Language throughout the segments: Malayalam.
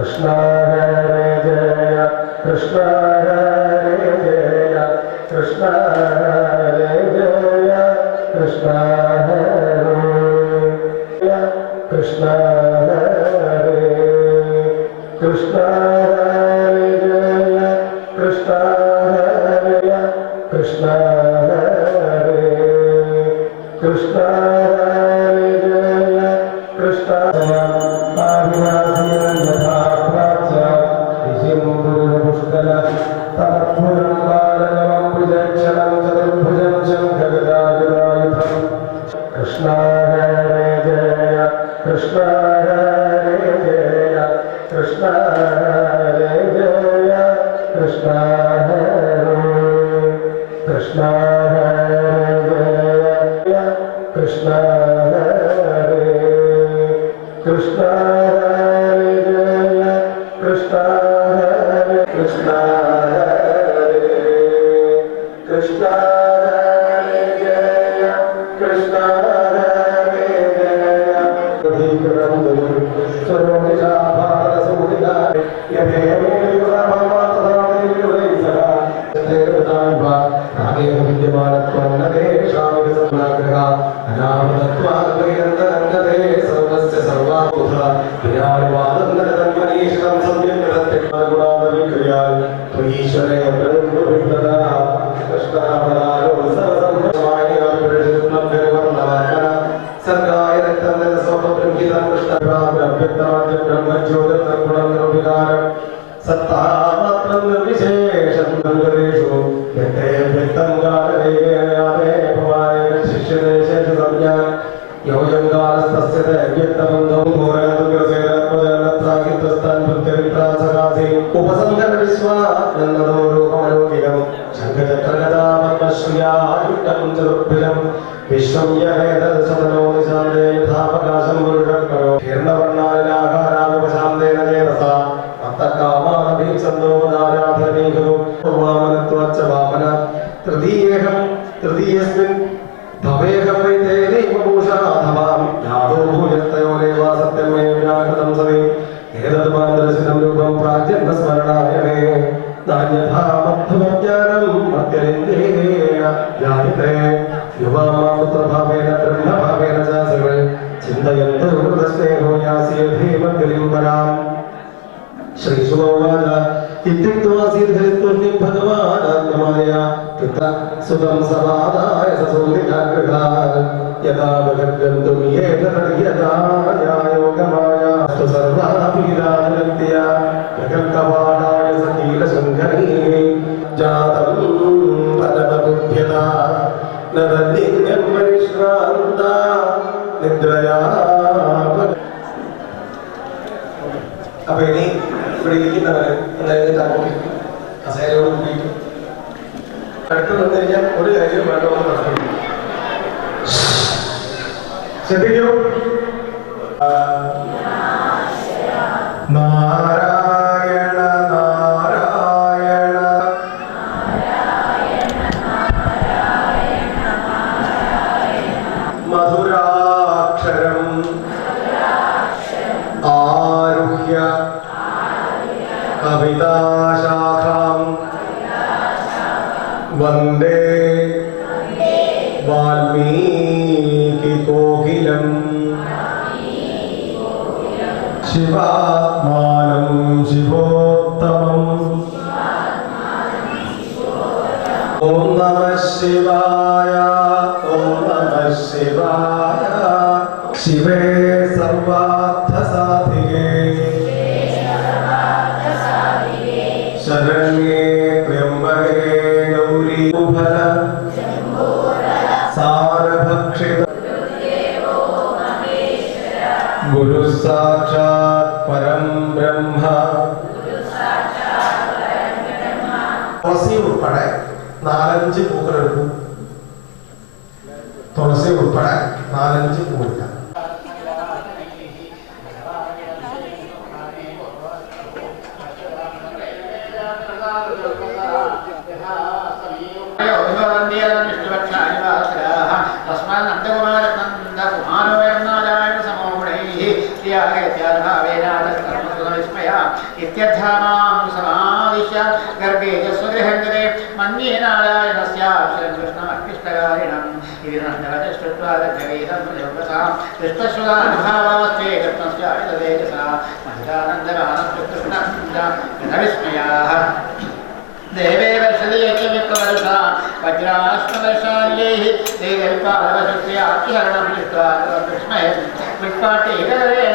Krishna Hare Jaya Krishna. ഉപസംഹര വിശ്വാസോരൂപമലോകിതം ശങ്കചക്രകഥാപത്മശ്രിയാഹിതം ചതുർഭിലം വിശ്വം യഹേ ശ്രീ ശ്രീസുഭവാനാ ഇത്യുക്തവാസീർഹരിത്വന്യം ഭഗവാനാത്മമായ കൃത സുതം സമാദായ സസൂതിനാകൃതാൽ യഥാ ബഹദ്ഗന്ധും യഥാ ശ്രദ്ധിക്കൂ നാരായണ നാരായണ മധുരാക്ഷരം ഉൾപ്പെടെ നാലഞ്ച് പൂക്കളെടുക്കും തുളസി ഉൾപ്പെടെ നാലഞ്ച് प्रयोगसा कृष्णसुधा अनुभावावस्थे कृष्णस्याभितवेजसा महितानन्दगानकृष्णविस्मयाः देवे वर्षदीयकिमिप्रवर्षा वज्राष्टवर्षाल्यैः देवैपादवशस्याक्षरणं कृत्वा कृष्णे कृष्पाटेकरेण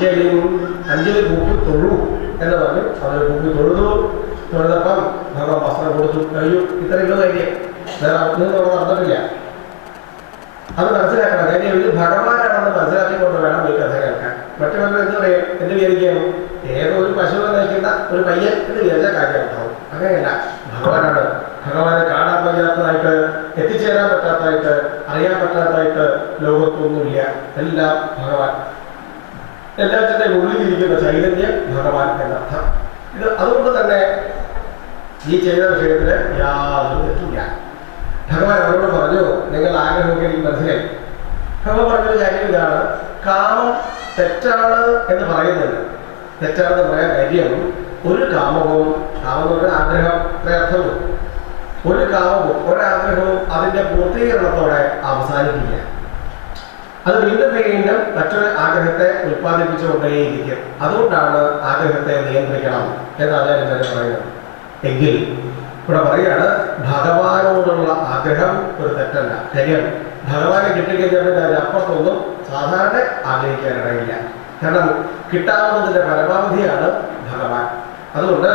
കൃത്വ അഞ്ചലി പൂപ്പി തൊഴു എന്ന് പറഞ്ഞു അവരെ പൂപ്പി തൊഴുതു. തൊഴുതപ്പം ഭഗവാൻ വസ്ത്രം കൊടുത്തു. കഴിയും ഇത്രയുള്ള കാര്യം വേറെ നമ്മൾ നടന്നിട്ടില്ല. അത് മനസ്സിലാക്കണം. കാര്യം ഇത് ഭഗവാനാണെന്ന് മനസ്സിലാക്കിക്കൊണ്ട് വേണം ഈ കഥ കേൾക്കാൻ. മറ്റു എന്ത് പറയും? എന്ത് വിചാരിക്കുകയാണ് ഏതോ ഒരു പശുവിനെ നയിക്കുന്ന ഒരു പയ്യൻ എന്ന് വിചാരിച്ച കാര്യം ഉണ്ടാവും. അങ്ങനെയല്ല. ഭഗവാനാണ്. ഭഗവാനെ കാണാൻ പറ്റാത്തതായിട്ട് എത്തിച്ചേരാൻ പറ്റാത്തതായിട്ട് അറിയാൻ പറ്റാത്തതായിട്ട് ലോകത്തൊന്നുമില്ല. എല്ലാം ഭഗവാൻ. എല്ലാറ്റിന്റെ ഉള്ളിലിരിക്കുന്ന ചൈതന്യം ഭഗവാൻ എന്നർത്ഥം ഇത് അതുകൊണ്ട് തന്നെ ഈ ചെയ്ത വിഷയത്തിൽ യാതൊരു തെറ്റില്ല ഭഗവാൻ അവരോട് പറഞ്ഞു നിങ്ങൾ ആഗ്രഹമൊക്കെ എനിക്ക് മനസ്സിലായി. ഭഗവാൻ പറഞ്ഞൊരു കാര്യം ഇതാണ്. കാമം തെറ്റാണ് എന്ന് പറയുന്നത്. തെറ്റാണെന്ന് പറയാൻ കാര്യം ഒരു കാമവും കാമം എന്ന് ആഗ്രഹം അർത്ഥമുള്ളൂ. ഒരു കാമവും ഒരാഗ്രഹവും അതിന്റെ പൂർത്തീകരണത്തോടെ അവസാനിക്കില്ല അത് വീണ്ടും വീണ്ടും മറ്റൊരു ആഗ്രഹത്തെ ഉൽപ്പാദിപ്പിച്ചുകൊണ്ടേയിരിക്കും അതുകൊണ്ടാണ് ആഗ്രഹത്തെ നിയന്ത്രിക്കണം എന്നാണ് ഞാൻ തന്നെ പറയുന്നത്. എങ്കിൽ ഇവിടെ പറയുകയാണ് ഭഗവാനോടുള്ള ആഗ്രഹം ഒരു തെറ്റല്ല. കാര്യം ഭഗവാനെ കിട്ടിക്കഴിഞ്ഞാൽ അതിന് അപ്പുറത്തൊന്നും സാധാരണ ആഗ്രഹിക്കാനിടയില്ല. കാരണം കിട്ടാവുന്നതിന്റെ പരമാവധിയാണ് ഭഗവാൻ. അതുകൊണ്ട്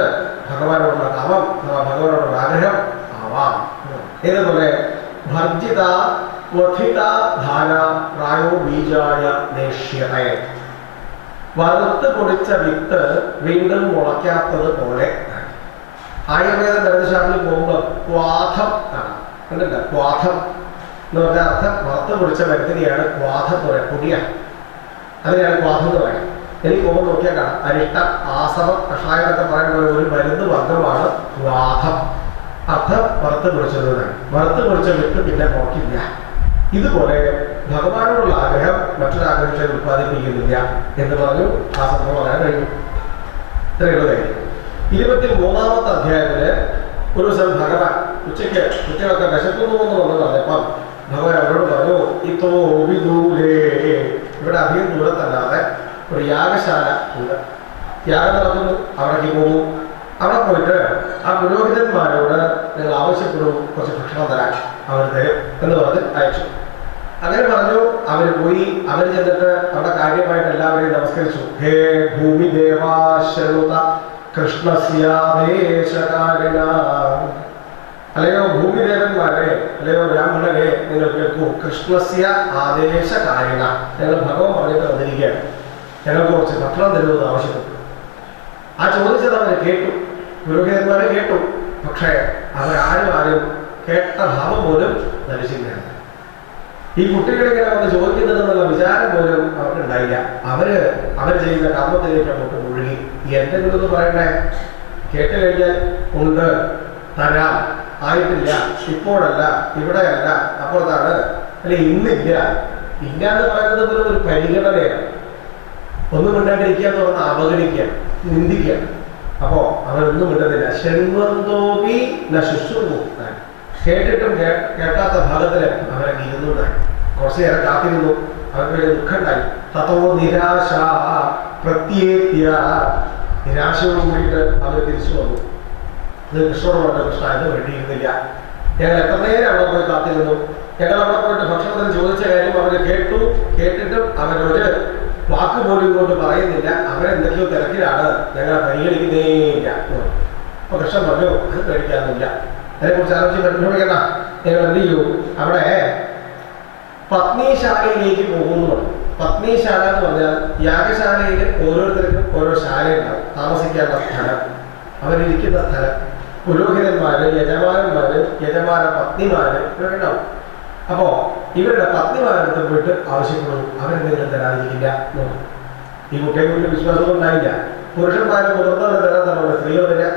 ഭഗവാനോടുള്ള കാമം ഭഗവാനോടുള്ള ആഗ്രഹം ആവാം. ഏതുപോലെ ഭർജിത വധിത ധാന പ്രായോ ബീജായ നേഷ്യത വറുത്ത് പൊടിച്ച വിത്ത് വീണ്ടും മുളയ്ക്കാത്തത് പോലെ ആയുർവേദ മരുന്നുശാലയിൽ പോകുമ്പോൾ ക്വാഥം ആണ് കണ്ടില്ല ക്വാഥം എന്ന് പറഞ്ഞാൽ അർത്ഥം വറുത്ത് പൊടിച്ച വ്യക്തിയാണ് ക്വാഥം എന്ന് പറയുക പുതിയ അതിനെയാണ് ക്വാഥം എന്ന് പറയുന്നത്. എനിക്ക് പോകുമ്പോൾ നോക്കിയാൽ കാണാം. അരിഷ്ട ആസവ കഷായം എന്നൊക്കെ പറയുന്ന ഒരു മരുന്ന് വർഗമാണ് ക്വാഥം. അർത്ഥം വറുത്ത് പൊടിച്ചത് വറുത്ത് പൊടിച്ച വിത്ത് പിന്നെ നോക്കില്ല ഇതുപോലെ ഭഗവാനോടുള്ള ആഗ്രഹം മറ്റൊരാഗ്രഹത്തെ ഉത്പാദിപ്പിക്കുന്നില്ല എന്ന് പറഞ്ഞു ആ സംഭവം പറയാൻ കഴിഞ്ഞു. ഇത്രയുള്ള കാര്യം. ഇരുപത്തി മൂന്നാമത്തെ അധ്യായത്തിൽ ഒരു ദിവസം ഭഗവാൻ ഉച്ചയ്ക്ക് കുട്ടികളൊക്കെ വിശക്കുന്നു എന്ന് പറഞ്ഞു പറഞ്ഞപ്പം ഭഗവാൻ അവരോട് പറഞ്ഞു ഇത്തോ വിദൂരേ. ഇവിടെ അധികം ദൂരത്തല്ലാതെ ഒരു യാഗശാല ഉണ്ട്. യാഗം നടത്തുന്നു അവിടേക്ക് പോകും. അവിടെ പോയിട്ട് ആ പുരോഹിതന്മാരോട് നിങ്ങൾ ആവശ്യപ്പെടും കുറച്ച് ഭക്ഷണം തരാൻ. അവർ തരും എന്ന് പറഞ്ഞ് അയച്ചു. അങ്ങനെ പറഞ്ഞു അവർ പോയി അവർ ചെന്നിട്ട് അവിടെ കാര്യമായിട്ട് എല്ലാവരെയും നമസ്കരിച്ചു. ഹേ ഭൂമി ദേവാശ്രുത കൃഷ്ണസ്യാദേശകാരിണ അല്ലയോ ഭൂമിദേവന്മാരെ അല്ലയോ ബ്രാഹ്മണരെ നിങ്ങൾ കേൾക്കൂ. കൃഷ്ണസ്യ ആദേശകാരണ ഞങ്ങൾ ഭഗവാൻ പറഞ്ഞിട്ട് വന്നിരിക്കുകയാണ്. ഞങ്ങൾക്ക് കുറച്ച് ഭക്ഷണം തരുമെന്ന് ആവശ്യപ്പെട്ടു. ആ ചോദിച്ചത് അവർ കേട്ടു. പുരോഹിതന്മാരെ കേട്ടു. പക്ഷേ അവരാരും ആരും കേട്ട ഭാവം പോലും ധരിച്ചില്ല ഈ കുട്ടികളിങ്ങനെ വന്ന് ചോദിക്കുന്നതെന്നുള്ള വിചാരം പോലും അവർക്ക് ഉണ്ടായില്ല അവർ അവർ ചെയ്യുന്ന കർമ്മത്തിലേക്ക് അങ്ങോട്ട് മുഴുകി. എന്തെങ്കിലും ഒന്ന് പറയണ്ടേ കേട്ട് കഴിഞ്ഞാൽ ഉണ്ട് തരാം. ആയിട്ടില്ല ഇപ്പോഴല്ല ഇവിടെയല്ല അപ്പുറത്താണ്. അല്ലെ ഇന്നില്ല. ഇല്ല എന്ന് പറയുന്നത് പോലും ഒരു പരിഗണനയാണ്. ഒന്നും മിണ്ടാണ്ടിരിക്കുക എന്ന് പറഞ്ഞാൽ അവഗണിക്കുക നിന്ദിക്കുക. അപ്പോ അവരൊന്നും മിണ്ടുന്നില്ല ശൃണ്വന്തോപി ന ശുശ്രൂപു. കേട്ടിട്ടും കേട്ടാത്ത ഭാഗത്തിൽ അവരങ്ങ് ഇരുന്നുണ്ടായി കുറച്ചു നേരം കാത്തിരുന്നു. അവർക്ക് വലിയ ദുഃഖമുണ്ടായി. തത്തോ നിരാശ പ്രത്യേക നിരാശയോട് കൂടിയിട്ട് അവർ തിരിച്ചു വന്നു. ഇത് കൃഷ്ണനോട് കൃഷ്ണ ഇത് വേണ്ടിയിരുന്നില്ല. ഞങ്ങൾ എത്ര നേരം അവിടെ പോയി കാത്തിരുന്നു? ഞങ്ങൾ അവിടെ പോയിട്ട് ഭക്ഷണത്തിന് ചോദിച്ച കാര്യം അവർ കേട്ടു. കേട്ടിട്ടും അവരൊരു വാക്ക് പോലും ഇങ്ങോട്ട് പറയുന്നില്ല. അവരെന്തൊക്കെയോ തിരക്കിലാണ്. ഞങ്ങളെ പരിഗണിക്കുന്നേയില്ല ഇല്ല. അപ്പൊ കൃഷ്ണൻ പറഞ്ഞു അത് കഴിക്കാറില്ല അതിനെക്കുറിച്ച് ആലോചിച്ച് പരിഭ്രമിക്കണ്ട. ഞങ്ങൾ എന്ത് ചെയ്യൂ? അവിടെ പത്നിശാലയിലേക്ക് പോകുന്നു പത്നിശാല എന്ന് പറഞ്ഞാൽ യാഗശാലയിൽ ഓരോരുത്തർക്കും ഓരോ ശാലയുണ്ടാവും. താമസിക്കാനുള്ള സ്ഥലം. അവരിരിക്കുന്ന സ്ഥലം. പുരോഹിതന്മാര് യജമാനന്മാര് യജമാന പത്നിമാര് ഇവരൊക്കെ ഉണ്ടാവും. അപ്പോ ഇവരുടെ പത്നിമാരടുത്ത് പോയിട്ട് ആവശ്യപ്പെടുന്നു. അവരെന്തെങ്കിലും തരാതിരിക്കില്ല. ഈ കൊണ്ട് വിശ്വാസം ഉണ്ടായില്ല. പുരുഷന്മാരെ മുതിർന്നവരെ തരാൻ തന്നെ സ്ത്രീകൾ തരാ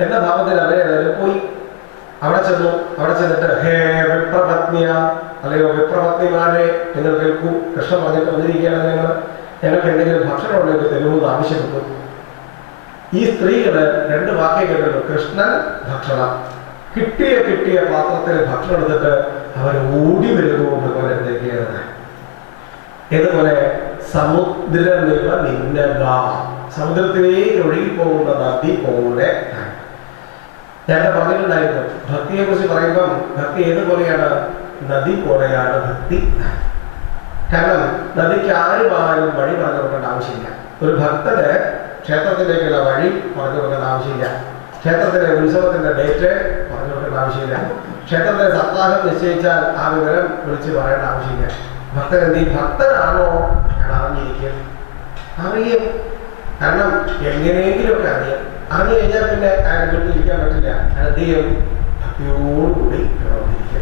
എന്ന ഭാവത്തിൽ അവരെ പോയി. അവിടെ ചെന്നു അവിടെ ചെന്നിട്ട് ഹേ വിപ്രപത്നിയ അല്ലയോ വിപ്രപത്നിമാരെ നിങ്ങൾ കേൾക്കൂ കൃഷ്ണൻ പറഞ്ഞിട്ട് വന്നിരിക്കുകയാണ് നിങ്ങൾ ഞങ്ങൾക്ക് എന്തെങ്കിലും ഭക്ഷണം ഉണ്ടെങ്കിൽ തരുമെന്ന് ആവശ്യപ്പെട്ടു. ഈ സ്ത്രീകൾ രണ്ട് വാക്കേ കേട്ടുള്ളൂ കൃഷ്ണൻ ഭക്ഷണം. കിട്ടിയ കിട്ടിയ പാത്രത്തിൽ ഭക്ഷണം എടുത്തിട്ട് അവർ ഓടി വരുന്നു ഭഗവാൻ എന്തൊക്കെയാണ്? ഇതുപോലെ സമുദ്രനിവ നിന്നല്ല. സമുദ്രത്തിലേക്ക് ഒഴുകി പോകുന്ന നദി പോലെ നേരത്തെ പറഞ്ഞിട്ടുണ്ടായിരുന്നു ഭക്തിയെ കുറിച്ച് പറയുമ്പം ഭക്തി ഏതുപോലെയാണ് നദി പോലെയാണ് ഭക്തി. കാരണം നദിക്ക് ആര് ആരും വഴി പറഞ്ഞു കൊടുക്കേണ്ട ആവശ്യമില്ല. ഒരു ഭക്തന് ക്ഷേത്രത്തിലേക്കുള്ള വഴി പറഞ്ഞു കൊടുക്കേണ്ട ആവശ്യമില്ല. ക്ഷേത്രത്തിലെ ഉത്സവത്തിന്റെ ഡേറ്റ് പറഞ്ഞു കൊടുക്കേണ്ട ആവശ്യമില്ല. ക്ഷേത്രത്തിലെ സപ്താഹം നിശ്ചയിച്ചാൽ ആ വിവരം വിളിച്ച് പറയേണ്ട ആവശ്യമില്ല. ഭക്തൻ ചെയ്യും? ഭക്തനാണോ അയാൾ അറിഞ്ഞിരിക്കും അറിയും. കാരണം എങ്ങനെയെങ്കിലുമൊക്കെ അറിയാം. അറിഞ്ഞു കഴിഞ്ഞാൽ പിന്നെ അയാൾ വീട്ടിലിരിക്കാൻ പറ്റില്ല. ചെയ്യും? ഭക്തിയോടുകൂടി പ്രവർത്തിക്കുക.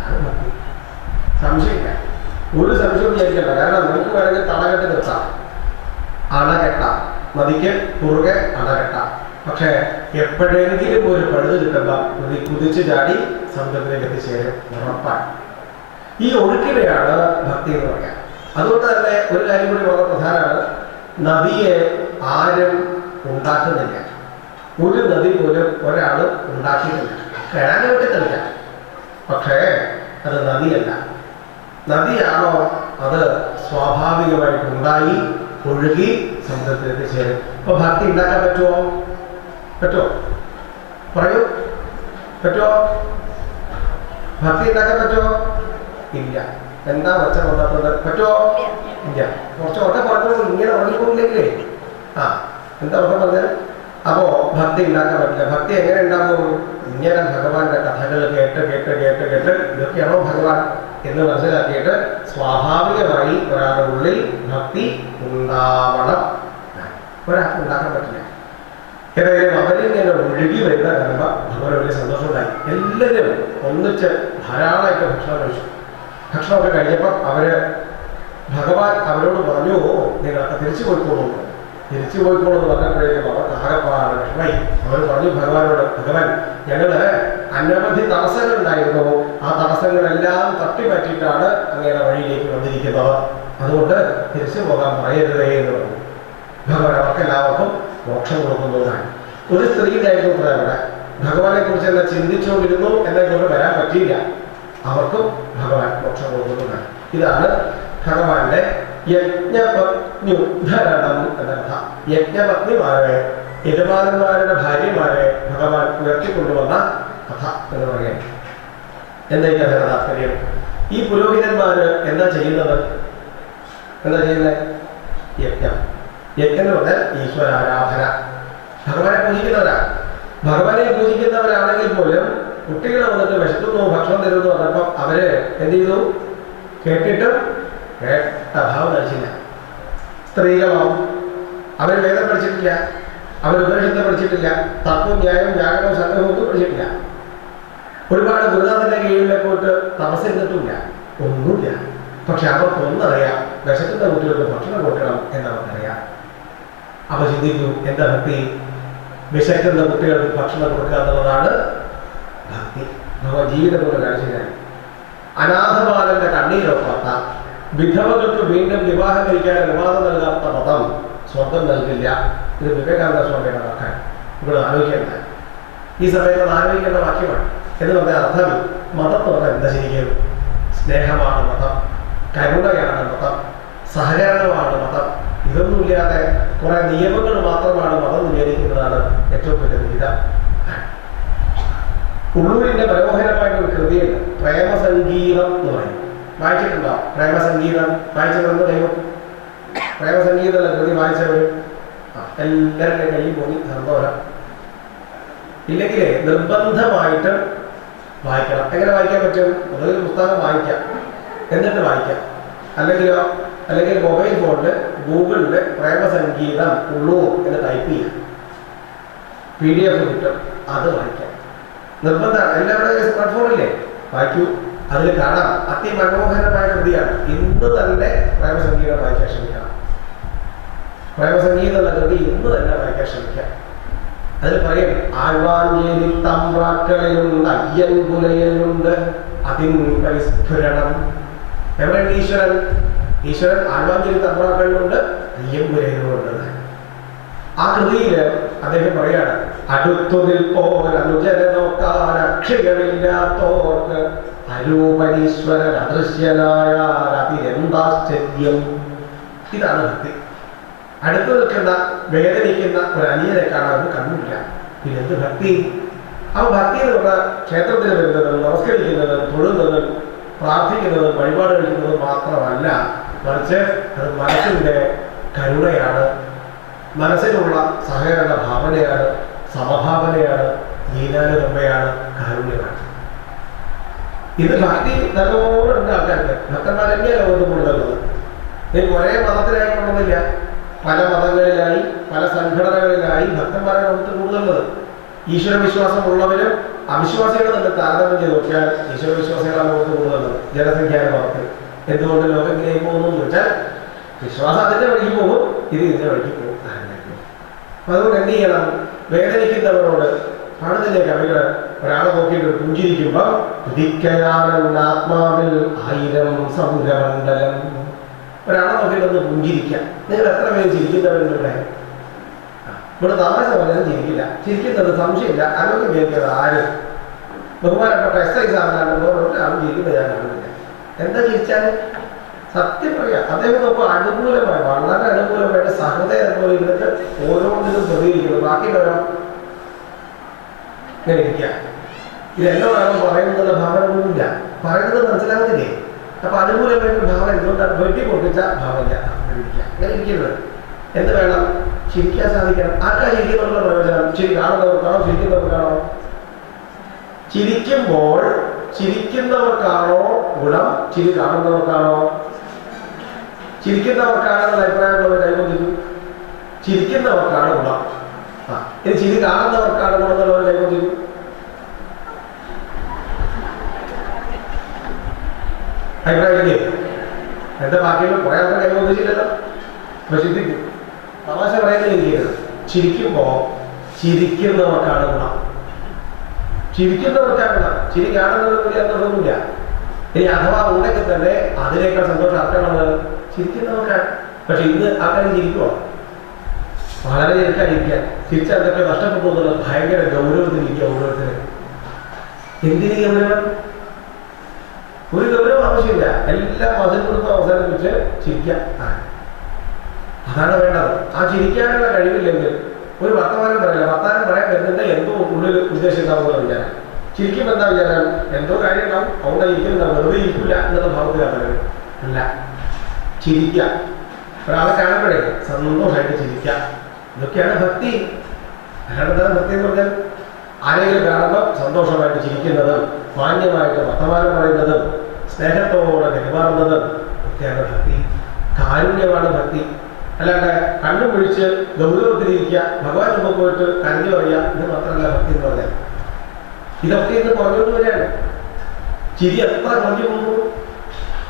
അതാണ് ഭക്തി. സംശയമില്ല. ഒരു സംശയം വിചാരിക്കണ്ട കാരണം നമുക്ക് വേണമെങ്കിൽ തടകെട്ട് നിർത്താം. അണകെട്ട നദിക്ക് കുറുകെ അണകെട്ട പക്ഷേ എപ്പോഴെങ്കിലും ഒരു പഴുത് കിട്ടുമ്പോൾ നദി കുതിച്ചു ചാടി സമുദ്രത്തിലേക്ക് എത്തിച്ചേരും. ഉറപ്പാണ്. ഈ ഒഴുക്കിനെയാണ് ഭക്തി എന്ന് പറയാം. അതുകൊണ്ട് തന്നെ ഒരു കാര്യം കൂടി വളരെ പ്രധാനമാണ്. നദിയെ ആരും ഉണ്ടാക്കുന്നില്ല. ഒരു നദി പോലും ഒരാൾ ഉണ്ടാക്കിയിട്ടില്ല. കിഴങ്ങ് വെട്ടി തെളിക്കാം പക്ഷേ അത് നദിയല്ല. നദിയാണോ അത് സ്വാഭാവികമായിട്ട് ഉണ്ടായി ഒഴുകി സമുദ്രത്തിലേക്ക് ചേരും. അപ്പൊ ഭക്തി ഉണ്ടാക്കാൻ പറ്റുമോ? പറ്റുമോ? പറയൂ. പറ്റുമോ? ഭക്തി ഉണ്ടാക്കാൻ പറ്റുമോ? ഇല്ല. എന്താ ഒച്ച കൊണ്ടാക്കുന്നത് പറ്റുമോ? ഇല്ല. കുറച്ച് ഒറ്റ പറഞ്ഞു ഇങ്ങനെ ഉറങ്ങിക്കൊണ്ടില്ലേ ആ എന്താ ഒറ്റ പറഞ്ഞത്? അപ്പോ ഭക്തി ഉണ്ടാക്കാൻ പറ്റില്ല. ഭക്തി എങ്ങനെ ഉണ്ടാകും ഇങ്ങനെ ഭഗവാന്റെ കഥകൾ കേട്ട് കേട്ട് കേട്ട് കേട്ട് ഇതൊക്കെയാണോ ഭഗവാൻ എന്ന് മനസ്സിലാക്കിയിട്ട് സ്വാഭാവികമായി ഒരാളുടെ ഉള്ളിൽ ഭക്തി ഉണ്ടാവണം. ഒരാൾക്ക് ഉണ്ടാക്കാൻ പറ്റില്ല. ഏതായാലും അവരിങ്ങനെ ഒഴുകി വരുന്ന കാണുമ്പോൾ ഭഗവാൻ വലിയ സന്തോഷമുണ്ടായി. എല്ലാവരും ഒന്നിച്ച് ധാരാളമായിട്ട് ഭക്ഷണം കഴിച്ചു. ഭക്ഷണമൊക്കെ കഴിഞ്ഞപ്പോൾ അവർ ഭഗവാൻ അവരോട് പറഞ്ഞു നിങ്ങളൊക്കെ തിരിച്ചു പോയിക്കോളൂ എന്ന്." തിരിച്ചു പോയിക്കോളൂ എന്ന് പറഞ്ഞപ്പോഴേക്കും അവർക്ക് ആകെപ്പാടാണ് വിഷമായി അവർ പറഞ്ഞു ഭഗവാനോട് ഭഗവാൻ ഞങ്ങൾ അനവധി തടസ്സങ്ങൾ ഉണ്ടായിരുന്നു ആ തടസ്സങ്ങളെല്ലാം തട്ടിപ്പറ്റിയിട്ടാണ് അങ്ങയുടെ വഴിയിലേക്ക് വന്നിരിക്കുന്നത്. അതുകൊണ്ട് തിരിച്ചു പോകാൻ പറയരുതേ എന്ന് പറഞ്ഞു. ഭഗവാൻ അവർക്കെല്ലാവർക്കും മോക്ഷം കൊടുക്കുന്നതാണ്. ഒരു സ്ത്രീയിലായിരുന്നു പ്രേരണ ഭഗവാനെ കുറിച്ച് എന്നെ ചിന്തിച്ചുകൊണ്ടിരുന്നു. എന്നെ കൊണ്ട് വരാൻ പറ്റിയില്ല. അവർക്കും ഭഗവാൻ മോക്ഷം കൊടുക്കുന്നതാണ്. ഇതാണ് ഭഗവാന്റെ യജ്ഞപത്നുദ്ധരണം കഥ യജ്ഞപത്നിമാരെ യജമാനന്മാരുടെ ഭാര്യമാരെ ഭഗവാൻ ഉയർത്തിക്കൊണ്ടുവന്ന കഥ എന്ന് പറയാം. എന്താ ഈ താല്പര്യം ഈ പുരോഹിതന്മാര് എന്താ ചെയ്യുന്നത്? എന്താ ചെയ്യുന്നത് യജ്ഞം. യജ്ഞം എന്ന് പറഞ്ഞാൽ ഈശ്വരാരാധന. ഭഗവാനെ പൂജിക്കുന്നവരാ. ഭഗവാനെ പൂജിക്കുന്നവരാണെങ്കിൽ പോലും കുട്ടികൾ വന്നിട്ട് വിശക്കുന്നു ഭക്ഷണം തരുമെന്ന് പറഞ്ഞപ്പോൾ അവർ എന്ത് ചെയ്തു? കേട്ടിട്ടും കേട്ട ഭാവം കഴിച്ചില്ല സ്ത്രീകളോ അവർ വേദം പഠിച്ചിട്ടില്ല. അവർ ഉപനിഷത്ത് പഠിച്ചിട്ടില്ല. തത്വം ന്യായം വ്യാകരണം സംഗ്രഹം ഒന്നും പഠിച്ചിട്ടില്ല. ഒരുപാട് ഗുരുനാഥന്റെ കീഴിലെ പോയിട്ട് തമസിരുന്നിട്ടില്ല ഒന്നുമില്ല. പക്ഷെ അവർക്ക് ഒന്നറിയാം വിശക്കുന്ന കുട്ടികൾക്ക് ഭക്ഷണം കൊടുക്കണം എന്നവർക്കറിയാം. അപ്പൊ ചിന്തിക്കൂ എന്താ ഭക്തി? വിശക്കുന്ന കുട്ടികൾക്ക് ഭക്ഷണം കൊടുക്കുക എന്നുള്ളതാണ് ഭക്തി. ഭഗവാൻ ജീവിതം കൊണ്ട് കാണിച്ചതാണ് അനാഥബാലന്റെ കണ്ണീരൊപ്പാത്ത. വിധവകൾക്ക് വീണ്ടും വിവാഹം കഴിക്കാൻ അനുവാദം നൽകാത്ത മതം സ്വർഗം നൽകില്ല. ഇത് വിവേകാനന്ദ സ്വാമിയുടെ വാക്കാൻ ഇവിടെ ആലോചിക്കേണ്ട. ഈ സമയത്ത് അത് ആലോചിക്കേണ്ട വാക്യമാണ്. എന്ന് പറഞ്ഞ അർത്ഥം മതം എന്ന് എന്താ ശരിക്കും? സ്നേഹമാണ് മതം കരുണയാണ് മതം സഹകരണമാണ് മതം. ഇതൊന്നുമില്ലാതെ കുറെ നിയമങ്ങൾ മാത്രമാണ് മതം നിവേദിക്കുന്നതാണ് ഏറ്റവും വലിയ വിധ ഉള്ളൂരിന്റെ മനോഹരമായിട്ടൊരു കൃതിയുണ്ട് പ്രേമസംഗീതം എന്ന് പറയും വായിച്ചിട്ടുണ്ടോ? പ്രേമസംഗീതം വായിച്ചതെന്ന് ദൈവം. പ്രേമസംഗീതമല്ല കൃതി വായിച്ചവർ എല്ലാവരുടെ കയ്യിൽ പോയി സന്തോഷം ഇല്ലെങ്കിൽ നിർബന്ധമായിട്ട് വായിക്കണം. എങ്ങനെ വായിക്കാൻ പറ്റും? ഒരു പുസ്തകം വായിക്കാം. എന്നിട്ട് വായിക്കാം. അല്ലെങ്കിലോ അല്ലെങ്കിൽ മൊബൈൽ ഫോണിൽ ഗൂഗിളിൽ പ്രേമസംഗീതം ഉള്ളൂ എന്ന് ടൈപ്പ് ചെയ്യാം പി ഡി എഫ് കിട്ടും. അത് വായിക്കാം. നിർബന്ധമാണ്. എല്ലാവരുടെ സ്മാർട്ട് ഫോണില്ലേ വായിക്കൂ. അതിൽ കാണാം. അതിമനോഹരമായ കൃതിയാണ്. ഇന്ന് തന്നെ പ്രേമസംഗീതം വായിക്കാൻ ശ്രമിക്കാം പ്രേമസംഗീതം എന്ന കൃതി ഇന്ന് തന്നെ വായിക്കാൻ ശ്രമിക്കാം. അതിൽ പറയും ആഴ്വാഞ്ചേരി തമ്പ്രാക്കളിലുണ്ട് അയ്യൻ പുലയിലുണ്ട് അതിൻ പരിസ്ഫുരണം. എവിടെയുണ്ട് ഈശ്വരൻ? ഈശ്വരൻ ആഴ്വാഞ്ചേരി തമ്പ്രാക്കളിലുണ്ട് അയ്യൻ പുലയിലുമുണ്ട് ആ കൃതിയിൽ അദ്ദേഹം പറയാണ് അടുത്തു നിൽപ്പോർ അനുജനെ നോക്കാൻ അക്ഷികളില്ലാത്തോർക്ക് അരൂപനീശ്വരൻ അദൃശ്യനായാൽ അതിരെന്താശ്ചര്യം ഇതാണ് ഭക്തി. അടുത്തു നിൽക്കുന്ന വേദനിക്കുന്ന ഒരു അനിയനെ കാണാൻ കണ്ണില്ല പിന്നെ എന്ത് ഭക്തി? ആ ഭക്തി എന്ന് പറഞ്ഞാൽ ക്ഷേത്രത്തിൽ വരുന്നതും നമസ്കരിക്കുന്നതും തൊഴുന്നതും പ്രാർത്ഥിക്കുന്നതും വഴിപാട് കഴിക്കുന്നതും മാത്രമല്ല മറിച്ച് അത് മനസ്സിന്റെ കരുണയാണ്. മനസ്സിലുള്ള സഹകരണ ഭാവനയാണ് സമഭാവനയാണ് ലീലാനുകമ്പയാണ് കാരുണ്യമാണ്. ഇത് ഭക്തി നല്ലോണം ഉണ്ട് ആൾക്കാർക്ക്. തന്നെയാണ് ലോകത്ത് കൂടുതലുള്ളത്. ഇനി ഒരേ മതത്തിലായിട്ടുള്ളതില്ല പല മതങ്ങളിലായി പല സംഘടനകളിലായി ഭക്തന്മാരെ ലോകത്ത് കൂടുതലുള്ളത്. ഈശ്വര വിശ്വാസമുള്ളവരും അവിശ്വാസികളും തമ്മിൽ താരതമ്യം ചെയ്ത് നോക്കിയാൽ ഈശ്വര വിശ്വാസികളാണ് ലോകത്ത് കൂടുതലുള്ളത്. ജനസംഖ്യാനുപാതത്തിൽ എന്തുകൊണ്ട് ലോകം ഇങ്ങനെ പോകുന്നു എന്ന് വെച്ചാൽ വിശ്വാസം അതിന്റെ വഴിക്ക് പോകും ഇത് ഇതിന്റെ വഴിക്ക് പോകും. അതുകൊണ്ട് എന്ത് ചെയ്യണം? വേദനിക്കുന്നവരോട് പാടത്തിലെ കവികൾ ഒരാളെ നോക്കിയിട്ട് പുഞ്ചിരിക്കുമ്പോ ആത്മാവിൽ ആയിരം സൗരമണ്ഡലം. ഒരാളെ നോക്കിയിട്ട് ഒന്ന് പുഞ്ചിരിക്കാം. നിങ്ങൾ എത്ര പേര് ചിരിക്കുന്നവരുണ്ട് ഇവിടെ? ഇവിടെ തമാശ പറഞ്ഞാൽ ചിരിക്കില്ല. ചിരിക്കുന്നത് സംശയമില്ല. ആരോഗ്യം കേൾക്കുന്നത് ആരും? ബഹുമാനപ്പെട്ട എക്സൈസ് ആണെന്നാണ് ഒരാളും ചിരിക്കുന്നത് ഞാൻ കാണുന്നില്ല എന്താ ചിരിച്ചാൽ സത്യം പറയാം. അദ്ദേഹം നോക്കുമ്പോൾ അനുകൂലമായി വളരെ അനുകൂലമായിട്ട് സഹൃദയം പോലെ ഇരുന്നിട്ട് ഓരോന്നിനും പ്രതികരിക്കുന്നു ബാക്കിയുള്ളവരോ? ഇങ്ങനെ ഇരിക്കുക. ഇതെല്ലാമാണ് പറയുന്നുള്ള ഭാവന ഒന്നുമില്ല പറയുന്നത് മനസ്സിലാവുന്നില്ലേ അപ്പൊ അനുകൂലമായിട്ട് ഭാവന എന്തുകൊണ്ടാണ് വെട്ടി പൊട്ടിച്ച ഭാവന അങ്ങനെ ഇരിക്കുന്നത് എന്ത് വേണം? ചിരിക്കാൻ സാധിക്കണം. ആർക്കാ ചിരിക്കുന്നുള്ള പ്രയോജനം? ചിരി കാണുന്നവർക്കാണോ ചിരിക്കുന്നവർക്കാണോ ചിരിക്കുമ്പോൾ ചിരിക്കുന്നവർക്കാണോ ഗുണം? ചിരി കാണുന്നവർക്കാണോ? ചിരിക്കുന്നവർക്കാണെന്നുള്ള അഭിപ്രായമുള്ളവർ കൈകൊണ്ടിരിക്കും. ചിരിക്കുന്നവർക്കാണ് ഗുണം. ഇനി ചിരി കാണുന്നവർക്കാണ് ഗുണം എന്നുള്ളവർ അഭിപ്രായമില്ലേ? എന്താ ബാക്കിയുള്ള കുറെ ആൾക്കാർ കൈകൊണ്ടിരിച്ചില്ലല്ലോ അപ്പൊ ചിന്തിക്കും. തമാശ പറയുന്നത് ചിരിക്കുമ്പോ ചിരിക്കുന്നവർക്കാണ് ഗുണം. ചിരിക്കുന്നവർക്കാണ് ഗുണം. ചിരി കാണുന്നവർക്ക് ഇനി അഥവാ ഉണ്ടെങ്കിൽ തന്നെ അതിനേക്കാൾ സന്തോഷം ആർക്കാണത് ചിരിക്കുന്നവർക്കാണ്. പക്ഷെ ഇന്ന് ആൾക്കാർ ചിരിക്കുവാണ് വളരെ ചെറുക്കാതിരിക്കാൻ ചിരിച്ചാൽ അതൊക്കെ നഷ്ടപ്പെട്ടു പോകുന്നത് ഭയങ്കര ഗൗരവത്തിലിരിക്കുക ഓരോരുത്തരും. എന്തിനു ഗൗരവം? ഒരു ആവശ്യമില്ല. എല്ലാം കൊടുത്ത് അവസാനിപ്പിച്ച് ചിരിക്കാം. അതാണ് വേണ്ടത്. ആ ചിരിക്കാനുള്ള കഴിവില്ലെങ്കിൽ ഒരു വർത്തമാനം പറയില്ല. വർത്തമാനം പറയാൻ വരുന്നുണ്ട് എന്തോ ഉള്ളിൽ ഉദ്ദേശം ഉണ്ടാവുന്ന വിചാരം. ചിരിക്കുമ്പോൾ എന്താ വിചാരം? എന്തോ കാര്യം ഉണ്ടാവും അവിടെ ഇരിക്കുന്ന വെറുതെ ഇരിക്കില്ല എന്നുള്ള ഭാവത്തിലാണ് പറയുന്നത് അല്ല. ചിരിക്കുക. ഒരാളെ കാണുമ്പോഴേ സന്തോഷമായിട്ട് ചിരിക്കുക. ഇതൊക്കെയാണ് ഭക്തി. അതാണ് ഭക്തി എന്ന് പറഞ്ഞാൽ? ആരെങ്കിലും കാണുമ്പോൾ സന്തോഷമായിട്ട് ചിരിക്കുന്നതും മാന്യമായിട്ട് വർത്തമാനം പറയുന്നതും സ്നേഹത്തോടെ പെരുമാറുന്നത് ഒക്കെയാണ് ഭക്തി. കാരുണ്യമാണ് ഭക്തി. അല്ലാണ്ട് കണ്ണു പിടിച്ച് ഗൗരവത്തിലിരിക്കുക ഭഗവാൻ മുമ്പ് പോയിട്ട് കരഞ്ഞു പറയുക ഇത് മാത്രമല്ല ഭക്തി എന്ന് പറഞ്ഞാൽ. ഇതൊക്കെ ഇന്ന് പറഞ്ഞുകൊണ്ട് വരികയാണ്. ചിരി എത്ര കുറഞ്ഞു പോകുന്നു.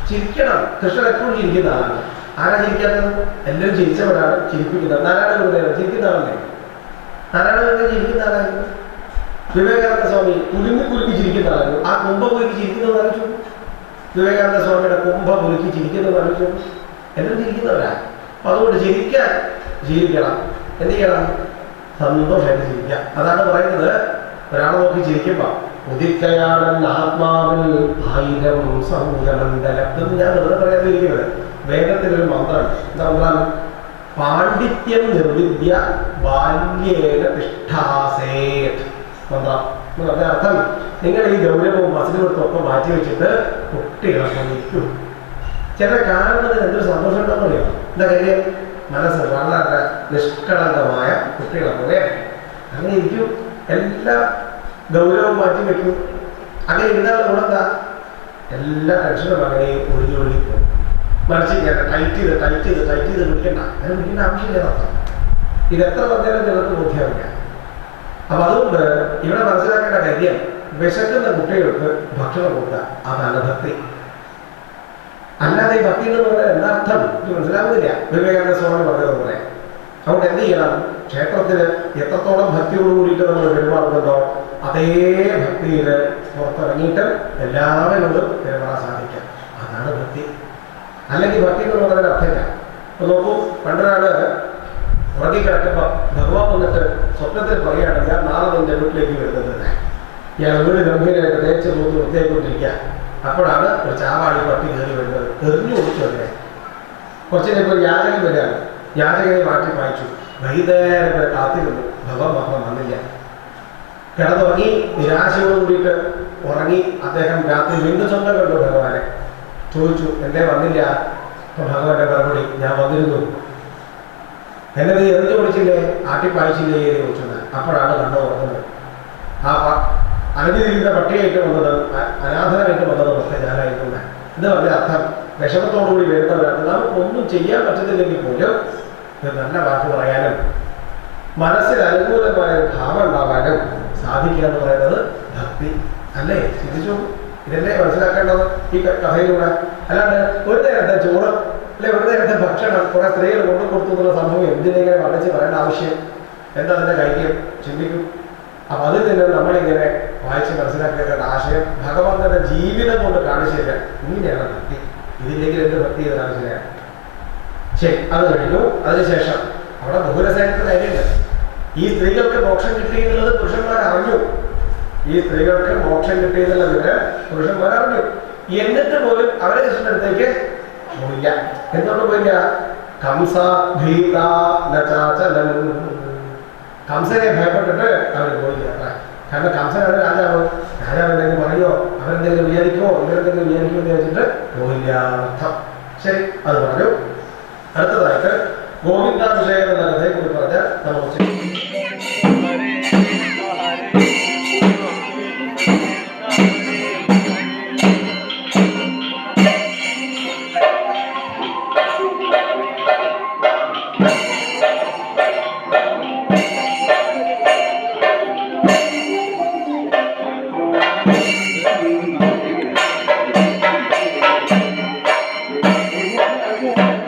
ചിരിക്കണം. കൃഷ്ണൻ എപ്പോഴും ചിരിക്കുന്ന ആളാണ്. ആരാ ചിരിക്കാത്തത്? എല്ലാവരും ചിരിച്ചവരാണ് ചിരിപ്പിക്കുന്നത്. നാരായണ ഗുരുദേവൻ ചിരിക്കുന്ന ആളല്ലേ നാരായണ ഗുരുദേവൻ ചിരിക്കുന്ന ആളായിരുന്നു വിവേകാനന്ദ സ്വാമി കുരുങ്ങി കുരുങ്ങി ചിരിക്കുന്ന ആളായിരുന്നു ആ കുമ്പ കുരുങ്ങി ചിരിക്കുന്നത് അറിയിച്ചു വിവേകാനന്ദ സ്വാമിയുടെ കുംഭ ഒരുക്കി ചിരിക്കുന്നത് മനുഷ്യൻ എല്ലാവരും ചിരിക്കുന്നവരാ അതുകൊണ്ട് ജീവിക്കാൻ ജീവിക്കണം എന്ത് ചെയ്യണം സന്തോഷമായിട്ട് ചിരിക്കാം അതാണ് പറയുന്നത് ഒരാളെ നോക്കി ചിരിക്കുമ്പോ ഉദിത്തയാടൻ ആത്മാവിൽ ആയിരം സൗരമണ്ഡലം ഇതൊന്നും ഞാൻ വെറുതെ പറയാതിരിക്കുന്നത്. വേദത്തിലൊരു മന്ത്രം എന്താ മന്ത്രം? പാണ്ഡിത്യം നിർവിദ്യ ബാല്യേന മന്ത്രം. എന്ന് അർത്ഥം നിങ്ങൾ ഈ ഗൗരവവും മസിലുകൊടുത്തും ഒക്കെ മാറ്റി വെച്ചിട്ട് കുട്ടികളെ ശ്രമിക്കൂ ചില കാണുന്നതിന് എന്തൊരു സന്തോഷം ഉണ്ടെന്ന് അറിയാം? എന്താ കാര്യം? മനസ്സ് വളരെ നിഷ്കളങ്കമായ കുട്ടികളെ പോലെ അങ്ങനെ ഇരിക്കും. എല്ലാ ഗൗരവം മാറ്റി വെക്കും. അങ്ങനെ ഇരുന്നാൽ നമ്മളെന്താ? എല്ലാ ടെൻഷനും അങ്ങനെ ഒഴിഞ്ഞു ഒഴുകി പോകും മറിച്ച് ഇങ്ങനെ ടൈറ്റ് ചെയ്ത് ടൈറ്റ് ചെയ്ത് ടൈറ്റ് ചെയ്ത് വിളിക്കണ്ട. അങ്ങനെ വിളിക്കേണ്ട ആവശ്യമില്ല ഇത് എത്ര പറഞ്ഞാലും ചിലർക്ക് ബോധ്യമാവില്ല അപ്പൊ അതുകൊണ്ട് ഇവിടെ മനസ്സിലാക്കേണ്ട കാര്യം വിശക്കുന്ന കുട്ടികൾക്ക് ഭക്ഷണം കൊടുക്കുക അതാണ് ഭക്തി. അല്ലാതെ ഈ ഭക്തി എന്ന് പറഞ്ഞാൽ എന്താർത്ഥം മനസ്സിലാവുന്നില്ല. വിവേകാനന്ദ സ്വാമി പറഞ്ഞത് പോലെ. അതുകൊണ്ട് എന്ത് ചെയ്യണം? ക്ഷേത്രത്തിന് എത്രത്തോളം ഭക്തിയോട് കൂടിയിട്ട് നമ്മൾ പെരുമാറുന്നുണ്ടോ അതേ ഭക്തിയിൽ പുറത്തിറങ്ങിയിട്ട് എല്ലാവരോടും പെരുമാറാൻ സാധിക്കാം അതാണ് ഭക്തി. അല്ലെങ്കിൽ ഭക്തി എന്ന് പറയുന്നതിന് അർത്ഥമില്ല. നോക്കൂ പണ്ടൊരാൾ ഉറങ്ങിക്കിടക്കുമ്പോൾ ഭഗവാൻ വന്നിട്ട് സ്വപ്നത്തിൽ പറയുകയാണ് ഞാൻ നാളെ നിന്റെ വീട്ടിലേക്ക് വരുന്നത്. ഞാൻ വീട് ഗംഭീരമായിട്ട് തേച്ച് നോക്കി വൃത്തിയായിക്കൊണ്ടിരിക്കുക. അപ്പോഴാണ് ഒരു ചാവാടി പട്ടി കയറി വരുന്നത്. എറിഞ്ഞു കൊടുത്തു അതിനെ. കുറച്ച് കഴിഞ്ഞപ്പോൾ യാചകം വരികയാണ്. യാചകനെ മാറ്റി വായിച്ചു. വൈകുന്നേരം വരെ കാത്തിരുന്നു. ഭഗവാൻ മാത്രം വന്നില്ല. കിടന്നുറങ്ങി നിരാശയോട് കൂടിയിട്ട് ഉറങ്ങി അദ്ദേഹം രാത്രി വീണ്ടും സ്വന്തം കണ്ടു ഭഗവാനെ. ചോദിച്ചു എന്തേ വന്നില്ല? അപ്പൊ ഭഗവാന്റെ മറുപടി ഞാൻ വന്നിരുന്നു. എന്നെ നീ എറിഞ്ഞു പിടിച്ചില്ലേ? ആട്ടിപ്പായിച്ചില്ലേ എന്ന് ചോദിച്ചത് അപ്പോഴാണ് കണ്ണു തുറന്നത്. ആ അനധികൃത പട്ടിയായിട്ട് വന്നത് അനാഥനായിട്ട് വന്നത് പക്ഷേ ഞാനായിരുന്നു. ഇത് പറഞ്ഞ അർത്ഥം വിഷമത്തോടുകൂടി വരുന്നവരാണ്. നമുക്ക് ഒന്നും ചെയ്യാൻ പറ്റത്തില്ലെങ്കിൽ പോലും നല്ല വാക്ക് പറയാനും മനസ്സിൽ അനുകൂലമായ ഒരു ഭാവം ഉണ്ടാവാനും സാധിക്കുക എന്ന് പറയുന്നത് ഭക്തി അല്ലേ? ചിന്തിച്ചു ഇതല്ലേ മനസ്സിലാക്കേണ്ടത് ഈ കഥയിലൂടെ? അല്ലാണ്ട് ഒരു നേരത്തെ ചോറ് അല്ലെ വെറുതെ ഭക്ഷണം കുറെ സ്ത്രീകൾ കൊണ്ടു കൊടുത്തു എന്നുള്ള സംഭവം എന്തിനെങ്ങനെ വർണിച്ച് പറയേണ്ട ആവശ്യം? എന്താ അതിന്റെ കാര്യം ചിന്തിക്കും. അപ്പൊ അതിൽ നിന്ന് നമ്മളിങ്ങനെ വായിച്ച് മനസ്സിലാക്കേണ്ട ആശയം ഭഗവാന്റെ ജീവിതം കൊണ്ട് കാണിച്ചു തരാൻ ഇങ്ങനെയാണ് ഭക്തി. ഇതില്ലെങ്കിൽ എന്ത് ഭക്തി കാണിച്ചു തരാൻ? ശരി അത് കഴിഞ്ഞു. അതിനുശേഷം അവിടെ ബഹുരസേനത്തിന് കാര്യമുണ്ട് ഈ സ്ത്രീകൾക്ക് മോക്ഷം കിട്ടി എന്നുള്ളത് പുരുഷന്മാർ അറിഞ്ഞു. ഈ സ്ത്രീകൾക്ക് മോക്ഷം കിട്ടി എന്നുള്ള വിവരം പുരുഷന്മാർ അറിഞ്ഞു. എന്നിട്ട് പോലും അവരെ കൃഷ്ണന്റെ പോയില്ല എന്തുകൊണ്ട് പോയില്ല കംസ ഭീത നചാചലൻ. കംസനെ ഭയപ്പെട്ടിട്ട് അവർ പോയില്ല. കാരണം കംസനാണ് രാജാവ് രാജാവ്. എന്തെങ്കിലും പറയോ? അവരെന്തെങ്കിലും വിചാരിക്കുമോ? ഇവരെന്തെങ്കിലും വിചാരിക്കുമോ എന്ന് വെച്ചിട്ട് പോയില്ല അർത്ഥം ശരി അത് പറഞ്ഞു. അടുത്തതായിട്ട് ഗോവിന്ദാഭിഷേകം കഥയെ കുറിച്ച് പറഞ്ഞാൽ നമുക്ക് Yeah.